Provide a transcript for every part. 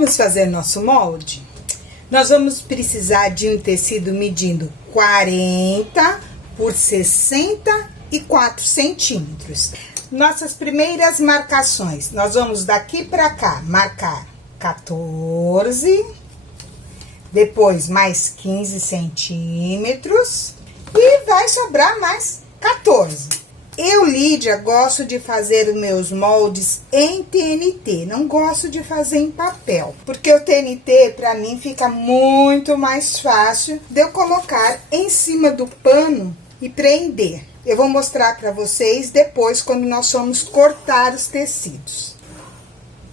Vamos fazer nosso molde? Nós vamos precisar de um tecido medindo 40 por 64 centímetros. Nossas primeiras marcações, nós vamos daqui pra cá marcar 14, depois mais 15 centímetros e vai sobrar mais 14. Eu, Lídia, gosto de fazer os meus moldes em TNT, não gosto de fazer em papel, porque o TNT, pra mim, fica muito mais fácil de eu colocar em cima do pano e prender. Eu vou mostrar pra vocês depois, quando nós vamos cortar os tecidos.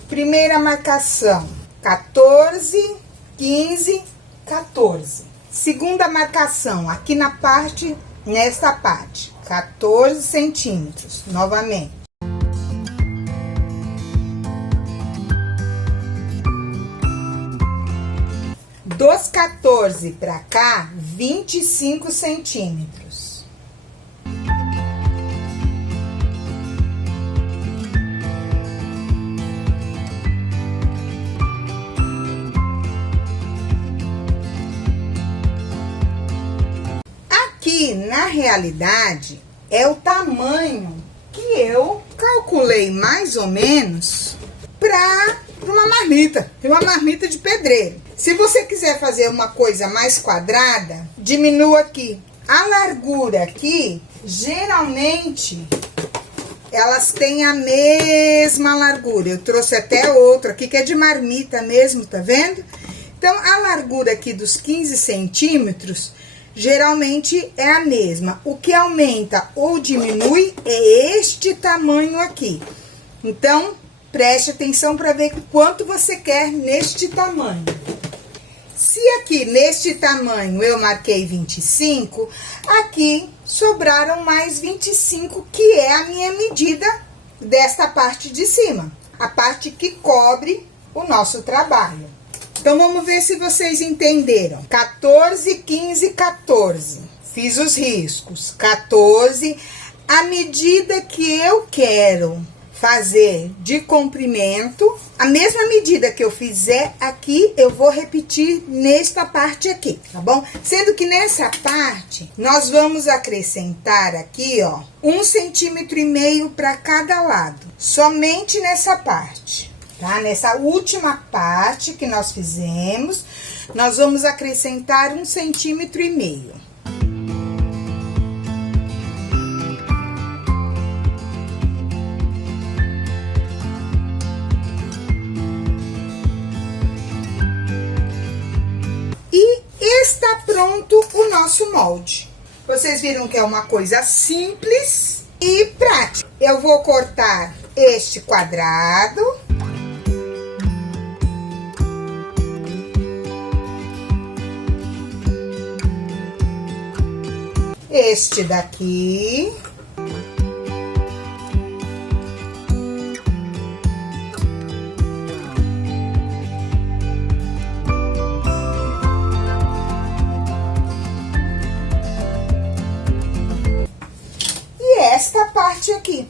Primeira marcação, 14, 15, 14. Segunda marcação, aqui na parte, nesta parte, 14 centímetros, novamente. Dos 14 pra cá, 25 centímetros. Aqui, na realidade, é o tamanho que eu calculei mais ou menos para uma marmita de pedreiro. Se você quiser fazer uma coisa mais quadrada, diminua aqui. A largura aqui, geralmente, elas têm a mesma largura. Eu trouxe até outra aqui, que é de marmita mesmo, tá vendo? Então, a largura aqui dos 15 centímetros, geralmente é a mesma. O que aumenta ou diminui é este tamanho aqui. Então, preste atenção para ver quanto você quer neste tamanho. Se aqui neste tamanho eu marquei 25, aqui sobraram mais 25, que é a minha medida desta parte de cima. A parte que cobre o nosso trabalho. Então, vamos ver se vocês entenderam. 14, 15, 14. Fiz os riscos. 14. A medida que eu quero fazer de comprimento, a mesma medida que eu fizer aqui, eu vou repetir nesta parte aqui, tá bom? Sendo que nessa parte, nós vamos acrescentar aqui, ó, 1,5 centímetro para cada lado. Somente nessa parte. Tá? Nessa última parte que nós fizemos, nós vamos acrescentar 1,5 centímetro. E está pronto o nosso molde. Vocês viram que é uma coisa simples e prática. Eu vou cortar este quadrado. Este daqui. E esta parte aqui.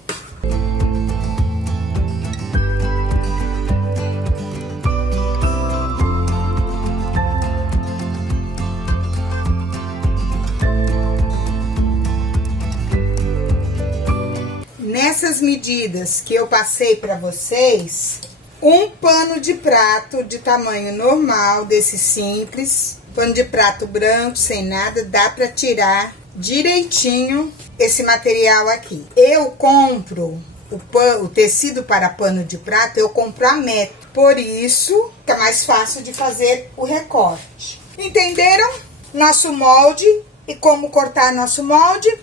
Nessas medidas que eu passei para vocês, um pano de prato de tamanho normal, desse simples, pano de prato branco, sem nada, dá para tirar direitinho esse material aqui. Eu compro o tecido para pano de prato, eu compro a metro, por isso fica mais fácil de fazer o recorte. Entenderam? Nosso molde e como cortar nosso molde.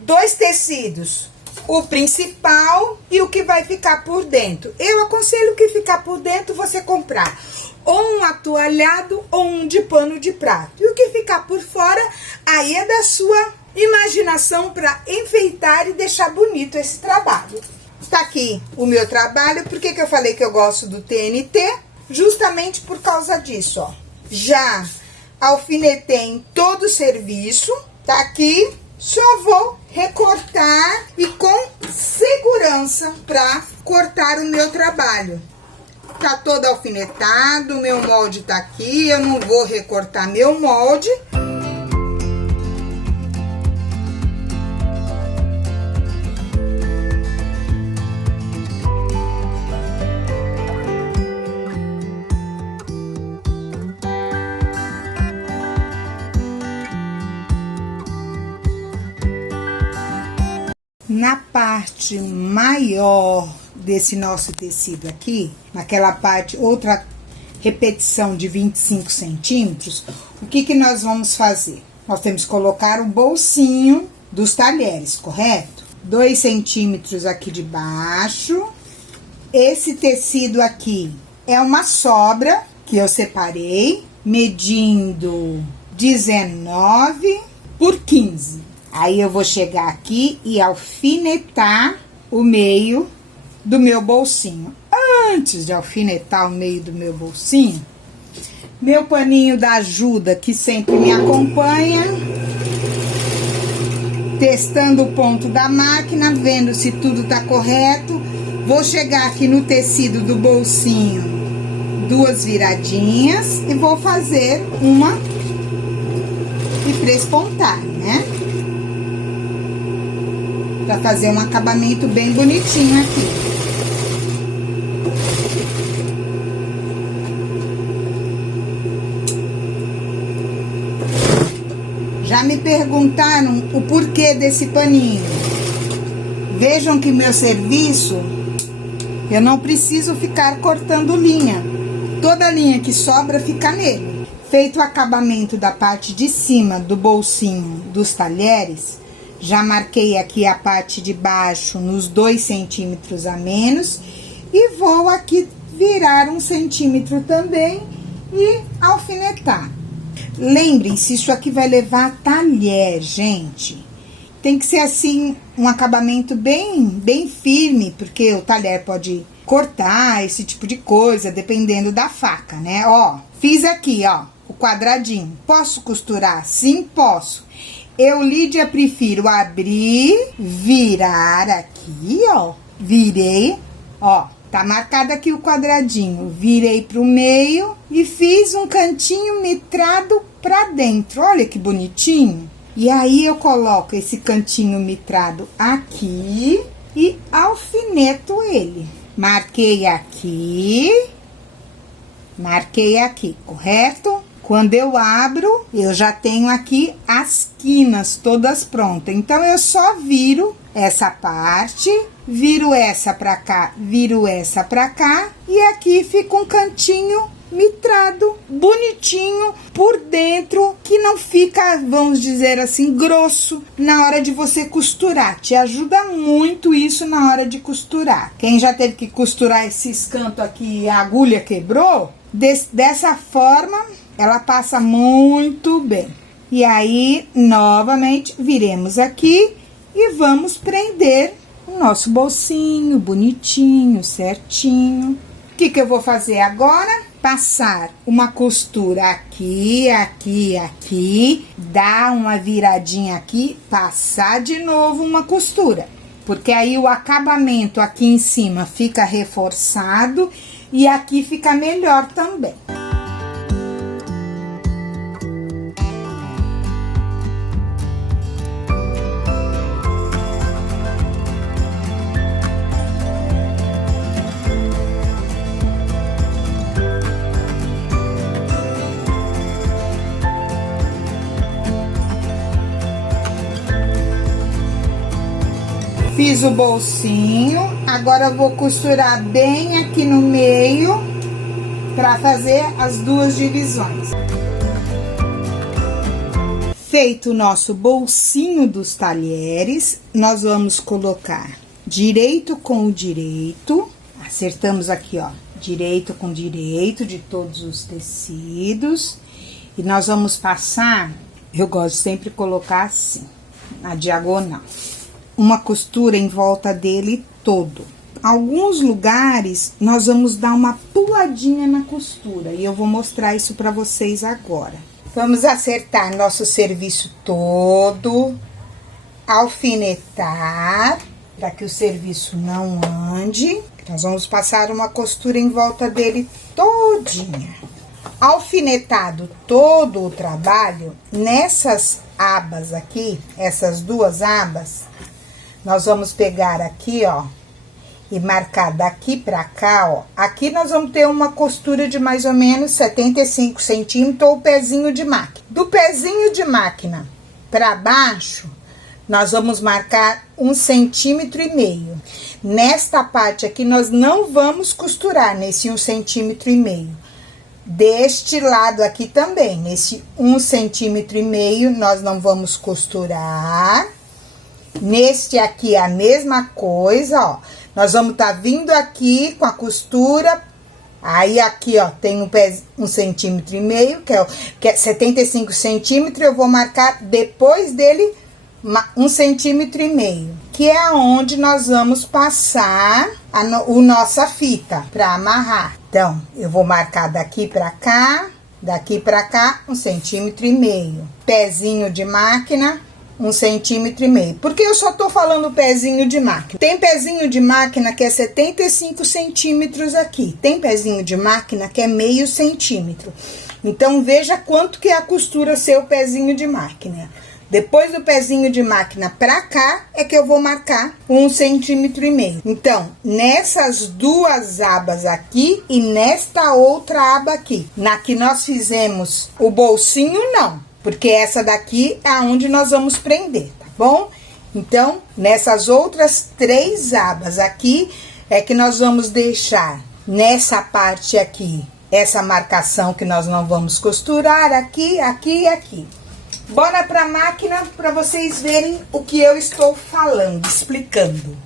Dois tecidos. O principal e o que vai ficar por dentro. Eu aconselho que ficar por dentro você comprar ou um atualhado ou um de pano de prato. E o que ficar por fora, aí é da sua imaginação para enfeitar e deixar bonito esse trabalho. Tá aqui o meu trabalho. Por que eu falei que eu gosto do TNT? Justamente por causa disso, ó. Já alfinetei em todo o serviço. Tá aqui. Só vou recortar e com segurança para cortar o meu trabalho. Tá todo alfinetado, meu molde tá aqui, eu não vou recortar meu molde. Na parte maior desse nosso tecido aqui, naquela parte, outra repetição de 25 centímetros, o que que nós vamos fazer? Nós temos que colocar o bolsinho dos talheres, correto? 2 centímetros aqui de baixo. Esse tecido aqui é uma sobra que eu separei, medindo 19 por 15. Aí eu vou chegar aqui e alfinetar o meio do meu bolsinho. Antes de alfinetar o meio do meu bolsinho, meu paninho da ajuda, que sempre me acompanha, testando o ponto da máquina, vendo se tudo tá correto. Vou chegar aqui no tecido do bolsinho, 2 viradinhas, e vou fazer uma e 3 pontar, né? Pra fazer um acabamento bem bonitinho aqui. Já me perguntaram o porquê desse paninho. Vejam que meu serviço, eu não preciso ficar cortando linha. Toda linha que sobra fica nele. Feito o acabamento da parte de cima do bolsinho dos talheres, já marquei aqui a parte de baixo nos 2 centímetros a menos e vou aqui virar 1 centímetro também e alfinetar. Lembrem-se, isso aqui vai levar talher, gente. Tem que ser assim, um acabamento bem firme, porque o talher pode cortar, esse tipo de coisa, dependendo da faca, né? Ó, fiz aqui, ó, o quadradinho. Posso costurar? Sim, posso. Eu, Lídia, prefiro abrir, virar aqui, ó. Virei, ó. Tá marcado aqui o quadradinho. Virei pro meio e fiz um cantinho mitrado pra dentro. Olha que bonitinho. E aí, eu coloco esse cantinho mitrado aqui e alfineto ele. Marquei aqui, correto? Quando eu abro, eu já tenho aqui as quinas todas prontas. Então, eu só viro essa parte, viro essa pra cá, viro essa pra cá. E aqui fica um cantinho mitrado, bonitinho, por dentro, que não fica, vamos dizer assim, grosso na hora de você costurar. Te ajuda muito isso na hora de costurar. Quem já teve que costurar esses cantos aqui e a agulha quebrou, dessa forma, ela passa muito bem. E aí, novamente, viremos aqui e vamos prender o nosso bolsinho bonitinho, certinho. O que que eu vou fazer agora? Passar uma costura aqui, aqui, aqui, dar uma viradinha aqui, passar de novo uma costura. Porque aí o acabamento aqui em cima fica reforçado e aqui fica melhor também. Fiz o bolsinho, agora eu vou costurar bem aqui no meio para fazer as 2 divisões. Feito o nosso bolsinho dos talheres, nós vamos colocar direito com o direito, acertamos aqui, ó, direito com direito de todos os tecidos, e nós vamos passar, eu gosto sempre de colocar assim, na diagonal. Uma costura em volta dele todo. Alguns lugares, nós vamos dar uma puladinha na costura. E eu vou mostrar isso pra vocês agora. Vamos acertar nosso serviço todo. Alfinetar, para que o serviço não ande. Nós vamos passar uma costura em volta dele todinha. Alfinetado todo o trabalho, nessas abas aqui, essas duas abas, nós vamos pegar aqui, ó, e marcar daqui pra cá, ó. Aqui nós vamos ter uma costura de mais ou menos 75 centímetros ou pezinho de máquina. Do pezinho de máquina pra baixo, nós vamos marcar 1,5 centímetros. Nesta parte aqui, nós não vamos costurar nesse 1,5 centímetros. Deste lado aqui também, nesse 1,5 centímetros, nós não vamos costurar. Neste aqui, a mesma coisa, ó. Nós vamos tá vindo aqui com a costura. Aí, aqui, ó, tem um 1,5 centímetros, que é 75 centímetros. Eu vou marcar depois dele 1,5 centímetros, que é onde nós vamos passar a nossa fita pra amarrar. Então, eu vou marcar daqui pra cá, 1,5 centímetros. Pezinho de máquina, 1,5 centímetros. Por que eu só tô falando pezinho de máquina? Tem pezinho de máquina que é 75 centímetros aqui. Tem pezinho de máquina que é 0,5 centímetro. Então, veja quanto que é a costura seu pezinho de máquina. Depois do pezinho de máquina pra cá, é que eu vou marcar 1,5 centímetros. Então, nessas duas abas aqui e nesta outra aba aqui, na que nós fizemos o bolsinho, não. Porque essa daqui é onde nós vamos prender, tá bom? Então, nessas outras 3 abas aqui, é que nós vamos deixar nessa parte aqui, essa marcação que nós não vamos costurar aqui, aqui e aqui. Bora pra máquina para vocês verem o que eu estou falando, explicando.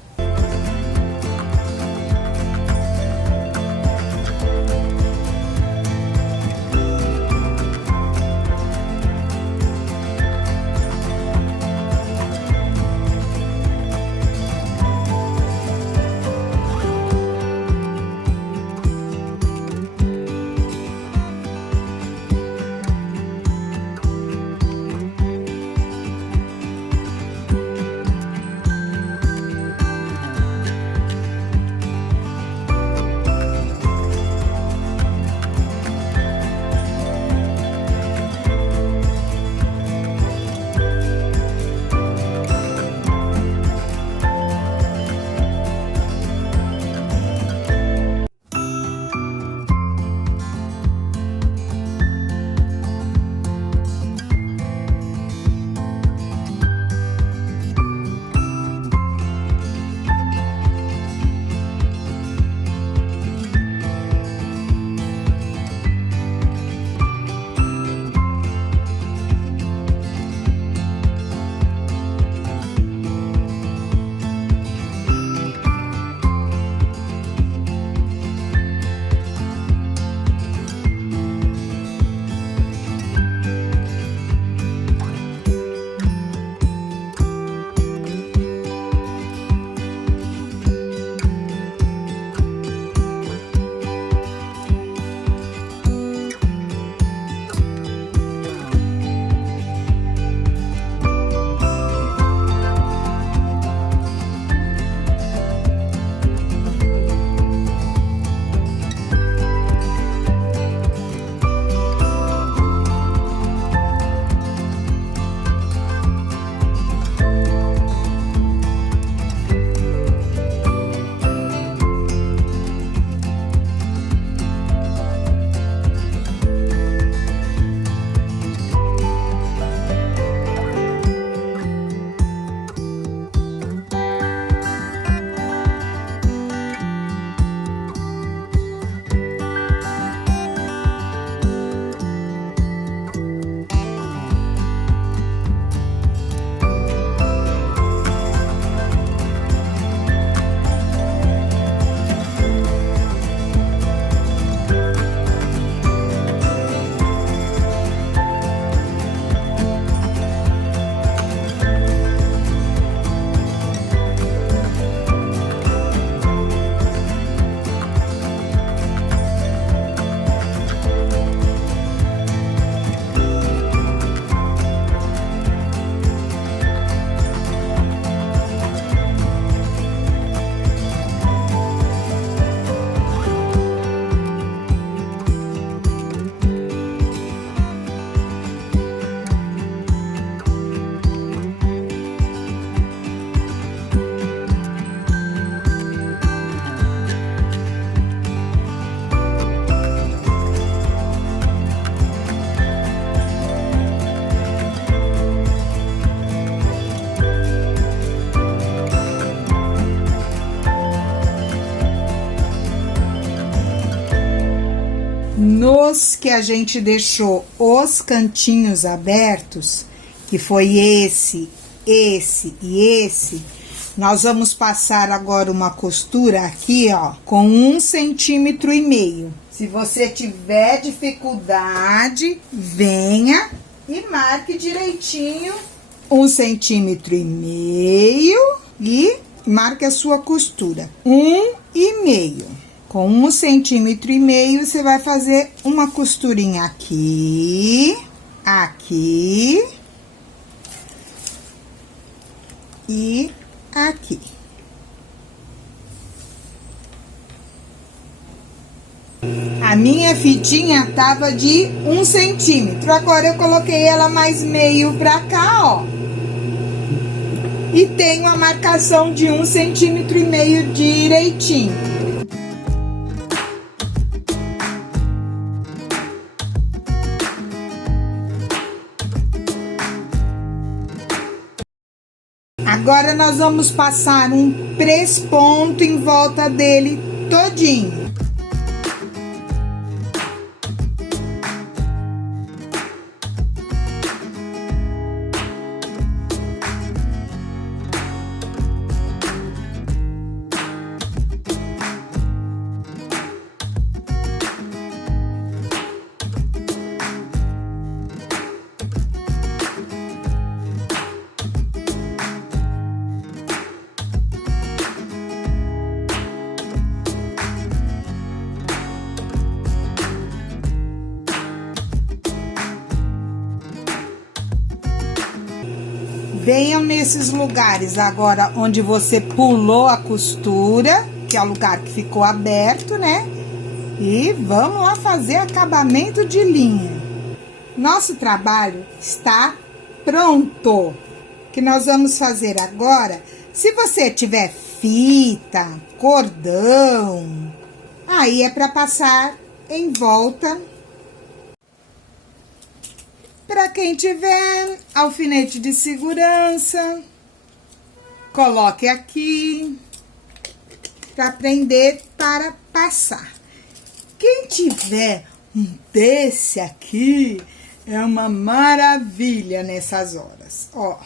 que a gente deixou os cantinhos abertos, que foi esse e esse, nós vamos passar agora uma costura aqui, ó, com 1,5 centímetros. Se você tiver dificuldade, venha e marque direitinho 1,5 centímetros e marque a sua costura. 1,5. Com 1,5 centímetros, você vai fazer uma costurinha aqui, aqui e aqui. A minha fitinha tava de 1 centímetro, agora eu coloquei ela mais meio pra cá, ó. E tenho a marcação de 1,5 centímetro direitinho. Agora nós vamos passar um press-ponto em volta dele todinho. Venham nesses lugares agora onde você pulou a costura, que é o lugar que ficou aberto, né? E vamos lá fazer acabamento de linha. Nosso trabalho está pronto. O que nós vamos fazer agora, se você tiver fita, cordão, aí é para passar em volta. Para quem tiver alfinete de segurança, coloque aqui para prender para passar. Quem tiver um desse aqui, é uma maravilha nessas horas. Ó,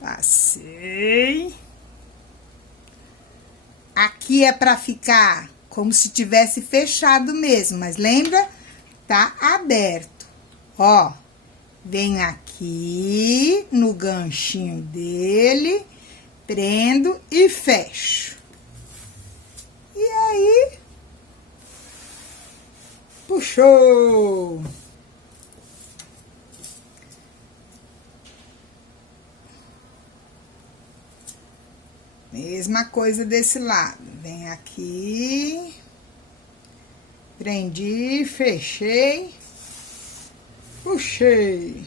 passei. Aqui é para ficar como se tivesse fechado mesmo, mas lembra? Tá aberto, ó, venho aqui no ganchinho dele, prendo e fecho. E aí, puxou. Mesma coisa desse lado, vem aqui. Prendi, fechei, puxei.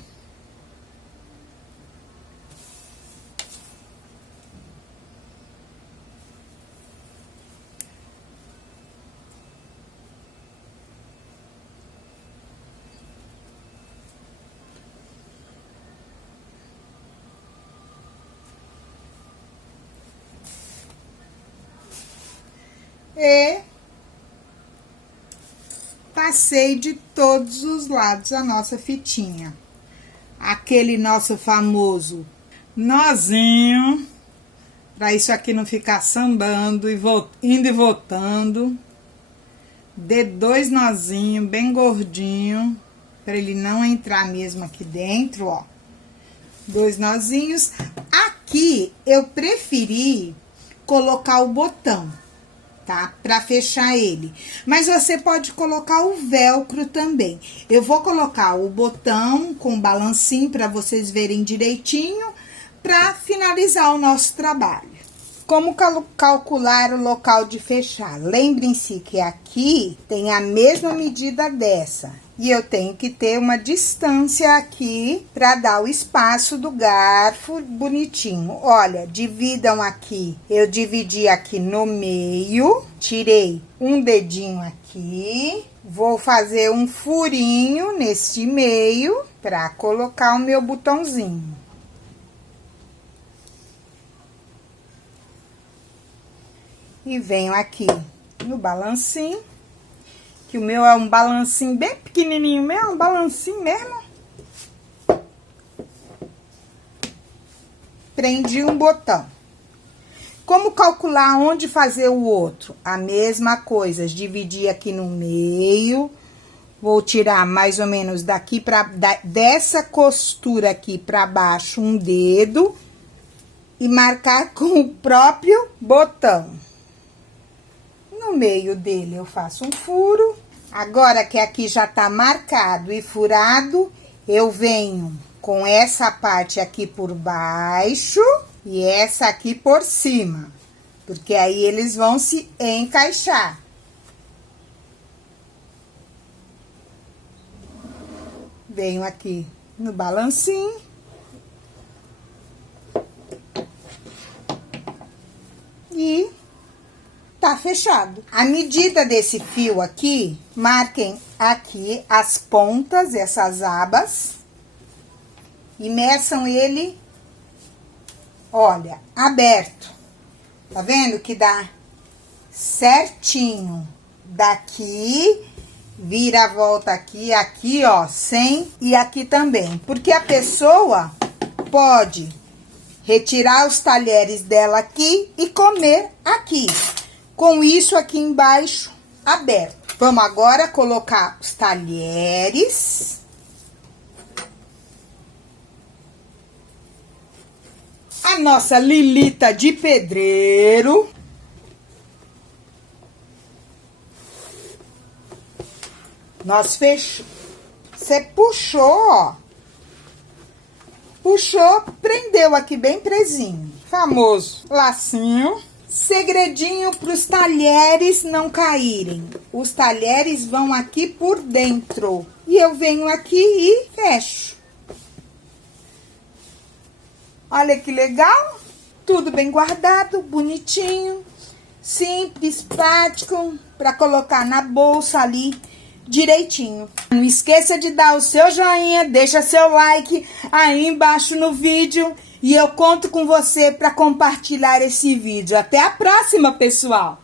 E passei de todos os lados a nossa fitinha. Aquele nosso famoso nozinho, para isso aqui não ficar sambando e indo e voltando. Dê 2 nozinhos bem gordinho, para ele não entrar mesmo aqui dentro, ó. 2 nozinhos. Aqui eu preferi colocar o botão, tá? Pra fechar ele. Mas você pode colocar o velcro também. Eu vou colocar o botão com balancinho pra vocês verem direitinho, pra finalizar o nosso trabalho. Como calcular o local de fechar? Lembrem-se que aqui tem a mesma medida dessa. E eu tenho que ter uma distância aqui para dar o espaço do garfo bonitinho. Olha, dividam aqui. Eu dividi aqui no meio, tirei um dedinho aqui. Vou fazer um furinho nesse meio para colocar o meu botãozinho. E venho aqui no balancinho que o meu é um balancinho bem pequenininho mesmo, um balancinho mesmo. Prendi um botão. Como calcular onde fazer o outro? A mesma coisa, dividir aqui no meio. Vou tirar mais ou menos daqui dessa costura aqui pra baixo um dedo e marcar com o próprio botão. No meio dele eu faço um furo. Agora que aqui já tá marcado e furado, eu venho com essa parte aqui por baixo e essa aqui por cima, porque aí eles vão se encaixar. Venho aqui no balancinho. E tá fechado. A medida desse fio aqui, marquem aqui as pontas, essas abas. E meçam ele, olha, aberto. Tá vendo que dá certinho daqui, vira a volta aqui, aqui, ó, sem e aqui também. Porque a pessoa pode retirar os talheres dela aqui e comer aqui. Com isso aqui embaixo aberto. Vamos agora colocar os talheres. A nossa Lilita de pedreiro. Nós fechamos. Você puxou, ó. Puxou, prendeu aqui bem presinho. Famoso lacinho. Segredinho para os talheres não caírem. Os talheres vão aqui por dentro. E eu venho aqui e fecho. Olha que legal. Tudo bem guardado, bonitinho. Simples, prático. Para colocar na bolsa ali direitinho. Não esqueça de dar o seu joinha, deixa seu like aí embaixo no vídeo. E eu conto com você para compartilhar esse vídeo. Até a próxima, pessoal!